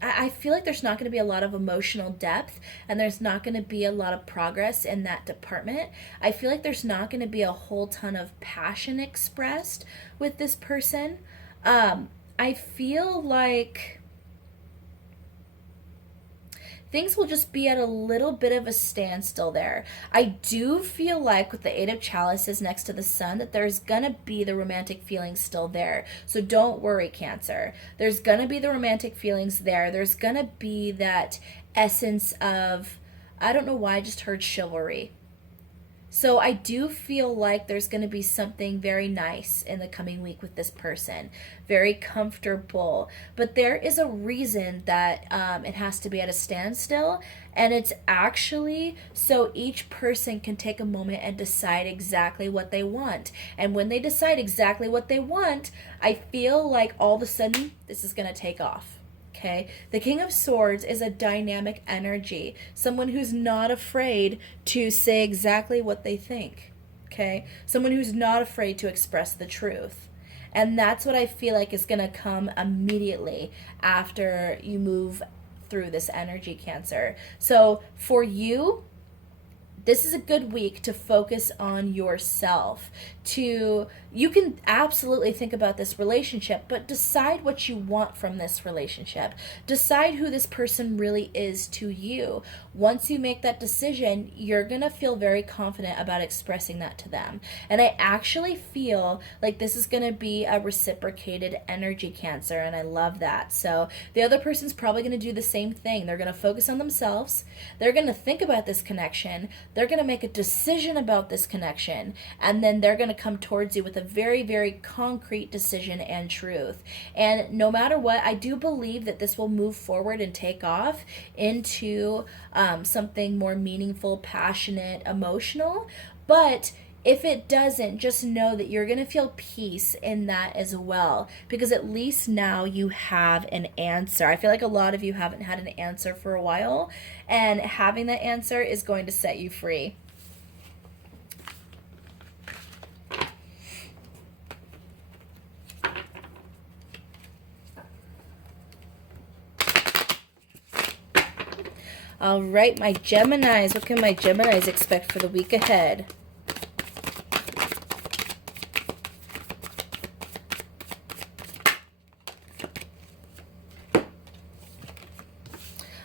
I feel like there's not going to be a lot of emotional depth, and there's not going to be a lot of progress in that department. I feel like there's not going to be a whole ton of passion expressed with this person. I feel like things will just be at a little bit of a standstill there. I do feel like with the Eight of Chalices next to the Sun that there's going to be the romantic feelings still there. So don't worry, Cancer. There's going to be the romantic feelings there. There's going to be that essence of, I don't know why I just heard chivalry. So I do feel like there's going to be something very nice in the coming week with this person. Very comfortable. But there is a reason that it has to be at a standstill. And it's actually so each person can take a moment and decide exactly what they want. And when they decide exactly what they want, I feel like all of a sudden this is going to take off. Okay, the King of Swords is a dynamic energy, someone who's not afraid to say exactly what they think. okay? Someone who's not afraid to express the truth. And that's what I feel like is going to come immediately after you move through this energy, Cancer. So for you, this is a good week to focus on yourself. You can absolutely think about this relationship, but decide what you want from this relationship. Decide who this person really is to you. Once you make that decision, you're going to feel very confident about expressing that to them. And I actually feel like this is going to be a reciprocated energy, Cancer, and I love that. So the other person's probably going to do the same thing. They're going to focus on themselves. They're going to think about this connection. They're going to make a decision about this connection, and then they're going to come towards you with a very, very concrete decision and truth. And no matter what, I do believe that this will move forward and take off into something more meaningful, passionate, emotional. But if it doesn't, just know that you're going to feel peace in that as well, because at least now you have an answer. I feel like a lot of you haven't had an answer for a while, and having that answer is going to set you free. All right, my Geminis. What can my Geminis expect for the week ahead?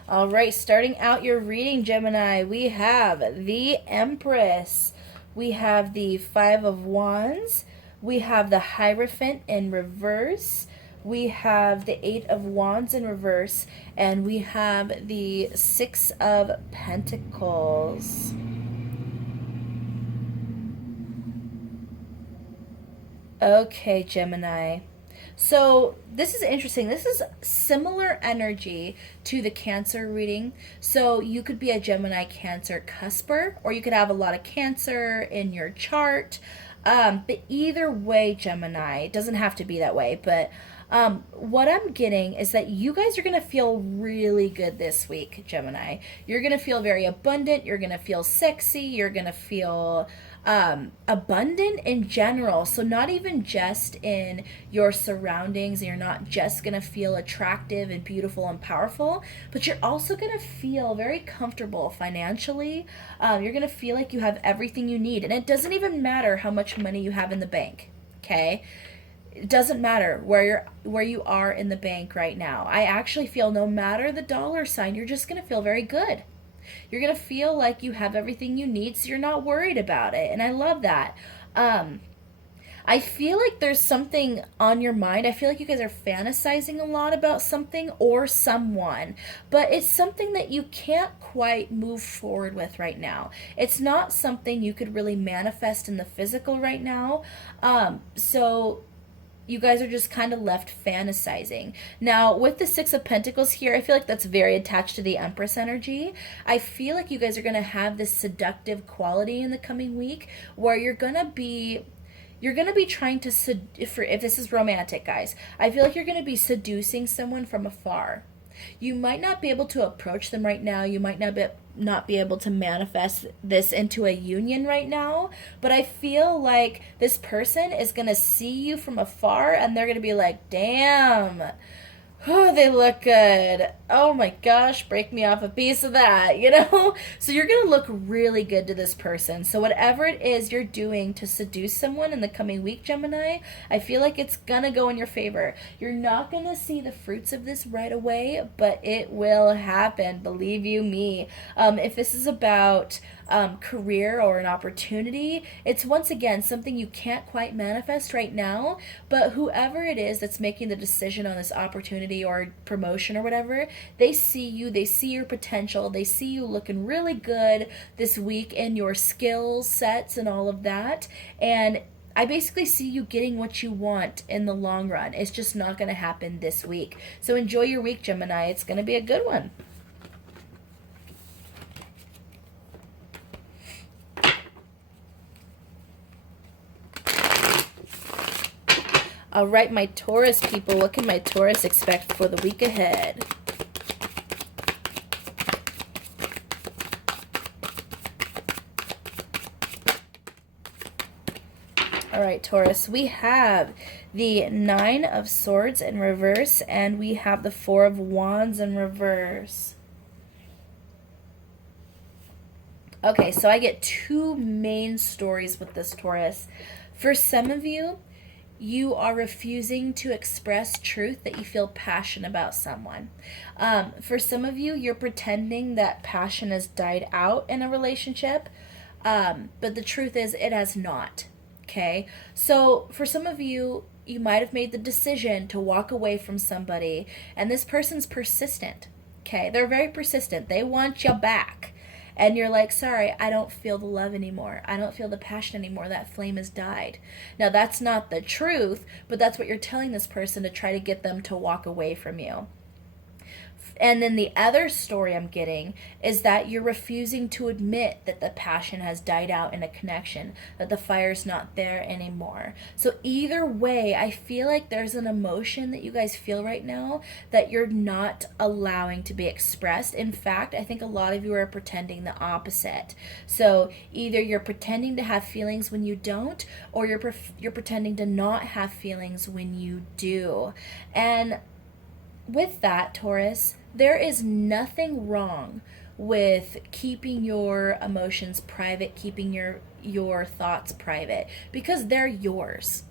All right, starting out your reading, Gemini, we have the Empress. We have the Five of Wands. We have the Hierophant in reverse. We have the Eight of Wands in reverse. And we have the Six of Pentacles. Okay, Gemini. So this is interesting. This is similar energy to the Cancer reading. So you could be a Gemini Cancer cusper, or you could have a lot of Cancer in your chart. But either way, Gemini, it doesn't have to be that way. But what I'm getting is that you guys are going to feel really good this week, Gemini. You're going to feel very abundant. You're going to feel sexy. You're going to feel abundant in general. So not even just in your surroundings. You're not just going to feel attractive and beautiful and powerful, but you're also going to feel very comfortable financially. You're going to feel like you have everything you need. And it doesn't even matter how much money you have in the bank, okay? It doesn't matter where you are in the bank right now. I actually feel no matter the dollar sign, you're just going to feel very good. You're going to feel like you have everything you need, so you're not worried about it. And I love that. I feel like there's something on your mind. I feel like you guys are fantasizing a lot about something or someone, but it's something that you can't quite move forward with right now. It's not something you could really manifest in the physical right now. So you guys are just kind of left fantasizing. Now, with the Six of Pentacles here, I feel like that's very attached to the Empress energy. I feel like you guys are going to have this seductive quality in the coming week where you're going to be trying to, if this is romantic, guys, I feel like you're going to be seducing someone from afar. You might not be able to approach them right now. You might not be able to manifest this into a union right now. But I feel like this person is going to see you from afar and they're going to be like, damn, oh, they look good. Oh my gosh, break me off a piece of that, you know? So you're going to look really good to this person. So whatever it is you're doing to seduce someone in the coming week, Gemini, I feel like it's going to go in your favor. You're not going to see the fruits of this right away, but it will happen. Believe you me. If this is about career or an opportunity, it's once again something you can't quite manifest right now, but whoever it is that's making the decision on this opportunity or promotion or whatever, they see you, they see your potential, they see you looking really good this week in your skill sets and all of that, and I basically see you getting what you want in the long run. It's just not going to happen this week. So enjoy your week, Gemini. It's going to be a good one. All right, my Taurus people, what can my Taurus expect for the week ahead? All right, Taurus, we have the Nine of Swords in reverse, and we have the Four of Wands in reverse. Okay, so I get two main stories with this, Taurus. For some of you, you are refusing to express truth that you feel passion about someone. For some of you, you're pretending that passion has died out in a relationship, but the truth is it has not. Okay, so for some of you, you might have made the decision to walk away from somebody, and this person's persistent. Okay, they're very persistent. They want you back. And you're like, sorry, I don't feel the love anymore. I don't feel the passion anymore. That flame has died. Now, that's not the truth, but that's what you're telling this person to try to get them to walk away from you. And then the other story I'm getting is that you're refusing to admit that the passion has died out in a connection, that the fire's not there anymore. So either way, I feel like there's an emotion that you guys feel right now that you're not allowing to be expressed. In fact, I think a lot of you are pretending the opposite. So either you're pretending to have feelings when you don't, or you're pretending to not have feelings when you do. And with that, Taurus, there is nothing wrong with keeping your emotions private, keeping your thoughts private, because they're yours.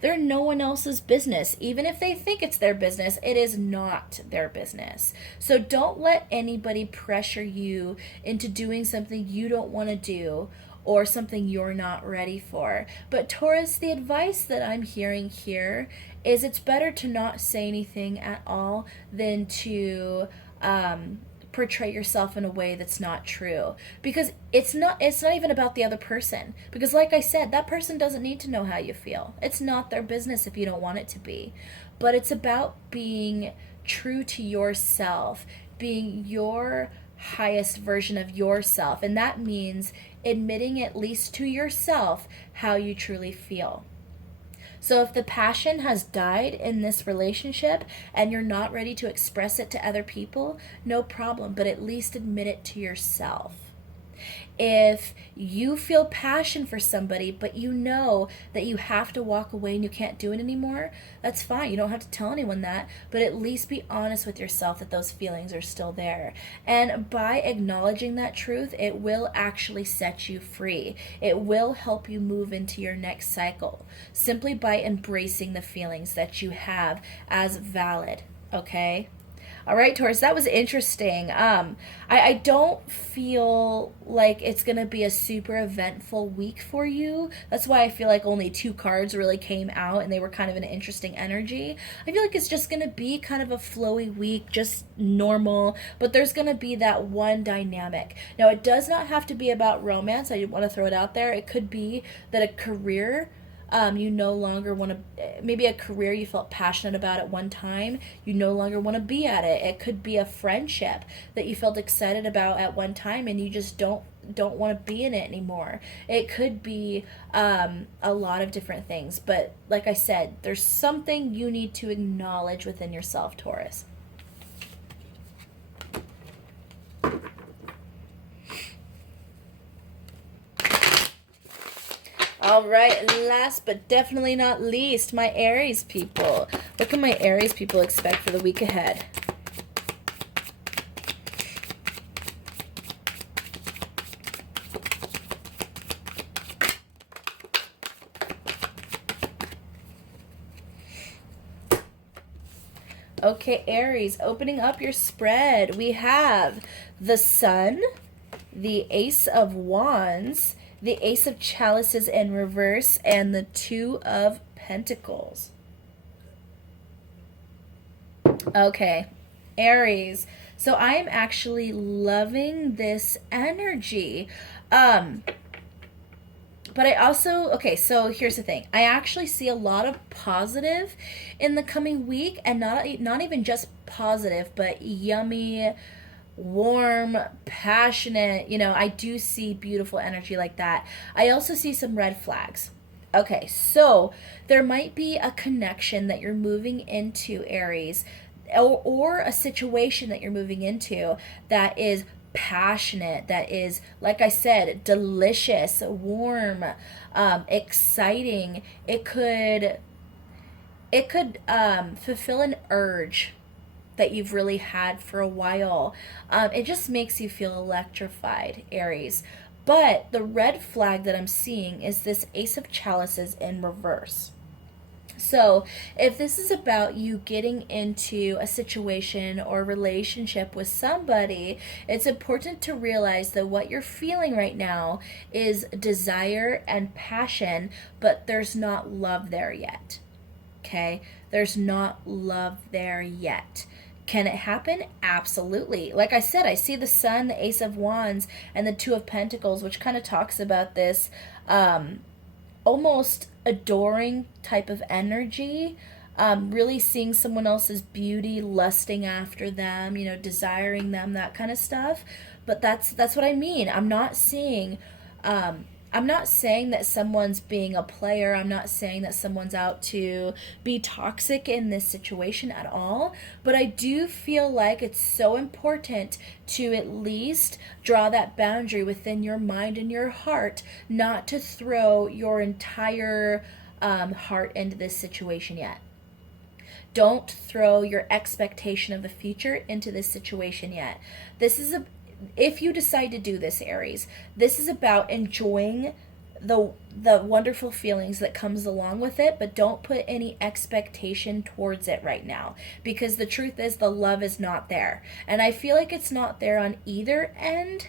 They're no one else's business. Even if they think it's their business, it is not their business. So don't let anybody pressure you into doing something you don't want to do or something you're not ready for. But Taurus, the advice that I'm hearing here is it's better to not say anything at all than to portray yourself in a way that's not true, because it's not even about the other person, because like I said, that person doesn't need to know how you feel. It's not their business if you don't want it to be. But it's about being true to yourself, being your highest version of yourself, and that means admitting at least to yourself how you truly feel. So if the passion has died in this relationship and you're not ready to express it to other people, no problem, but at least admit it to yourself. If you feel passion for somebody, but you know that you have to walk away and you can't do it anymore, that's fine. You don't have to tell anyone that, but at least be honest with yourself that those feelings are still there. And by acknowledging that truth, it will actually set you free. It will help you move into your next cycle, simply by embracing the feelings that you have as valid, okay? All right, Taurus, that was interesting. I don't feel like it's going to be a super eventful week for you. That's why I feel like only two cards really came out and they were kind of an interesting energy. I feel like it's just going to be kind of a flowy week, just normal, but there's going to be that one dynamic. Now, it does not have to be about romance. I want to throw it out there. It could be that a career you no longer want to, maybe a career you felt passionate about at one time, you no longer want to be at it. It could be a friendship that you felt excited about at one time and you just don't want to be in it anymore. It could be a lot of different things, but like I said, there's something you need to acknowledge within yourself, Taurus. All right, last but definitely not least, my Aries people. What can my Aries people expect for the week ahead? Okay, Aries, opening up your spread. We have the Sun, the Ace of Wands, the Ace of Chalices in reverse, and the Two of Pentacles. Okay, Aries. So I am actually loving this energy. But I also, okay, so here's the thing. I actually see a lot of positive in the coming week, and not even just positive, but yummy, warm, passionate. I do see beautiful energy like that. I also see some red flags. Okay, so there might be a connection that you're moving into, Aries, or a situation that you're moving into that is passionate, that is, like I said, delicious, warm, exciting. It could fulfill an urge that you've really had for a while. It just makes you feel electrified, Aries. But the red flag that I'm seeing is this Ace of Chalices in reverse. So, if this is about you getting into a situation or relationship with somebody, it's important to realize that what you're feeling right now is desire and passion, but there's not love there yet. Okay? There's not love there yet. Can it happen? Absolutely. Like I said, I see the Sun, the Ace of Wands, and the Two of Pentacles, which kind of talks about this almost adoring type of energy, really seeing someone else's beauty, lusting after them, you know, desiring them, that kind of stuff. But that's what I mean. I'm not saying that someone's being a player. I'm not saying that someone's out to be toxic in this situation at all. But I do feel like it's so important to at least draw that boundary within your mind and your heart, not to throw your entire heart into this situation yet. Don't throw your expectation of the future into this situation yet. If you decide to do this, Aries, this is about enjoying the wonderful feelings that comes along with it, but don't put any expectation towards it right now, because the truth is the love is not there. And I feel like it's not there on either end.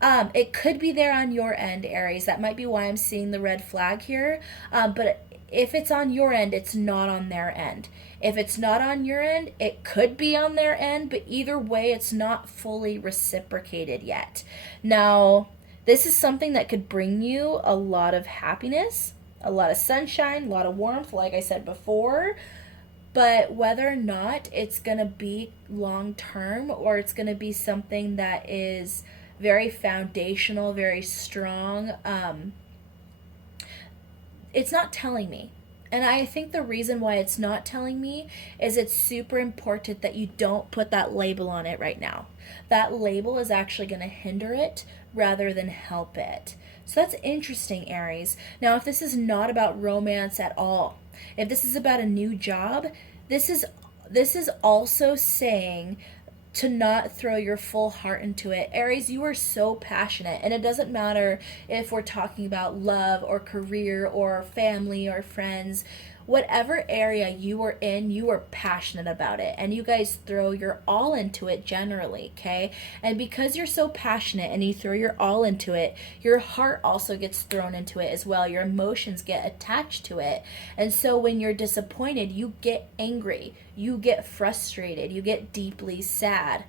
It could be there on your end, Aries. That might be why I'm seeing the red flag here. But if it's on your end, it's not on their end. If it's not on your end, it could be on their end, but either way, it's not fully reciprocated yet. Now, this is something that could bring you a lot of happiness, a lot of sunshine, a lot of warmth, like I said before. But whether or not it's going to be long term, or it's going to be something that is very foundational, very strong, it's not telling me. And I think the reason why it's not telling me is it's super important that you don't put that label on it right now. That label is actually going to hinder it rather than help it. So that's interesting, Aries. Now, if this is not about romance at all, if this is about a new job, this is also saying to not throw your full heart into it. Aries, you are so passionate, and it doesn't matter if we're talking about love or career or family or friends. Whatever area you are in, you are passionate about it, and you guys throw your all into it generally, okay? And because you're so passionate and you throw your all into it, your heart also gets thrown into it as well. Your emotions get attached to it. And so when you're disappointed, you get angry, you get frustrated, you get deeply sad,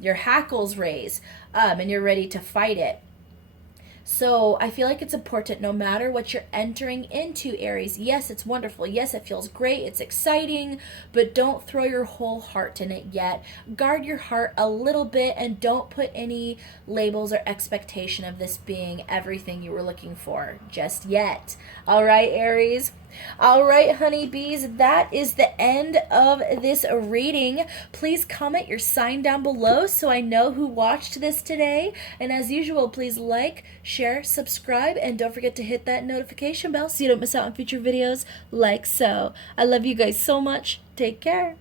your hackles raise, and you're ready to fight it. So I feel like it's important, no matter what you're entering into, Aries. Yes, it's wonderful. Yes, it feels great. It's exciting, but don't throw your whole heart in it yet. Guard your heart a little bit, and don't put any labels or expectation of this being everything you were looking for just yet. All right, Aries? All right, honeybees, that is the end of this reading. Please comment your sign down below so I know who watched this today. And as usual, please like, share, subscribe, and don't forget to hit that notification bell so you don't miss out on future videos like so. I love you guys so much. Take care.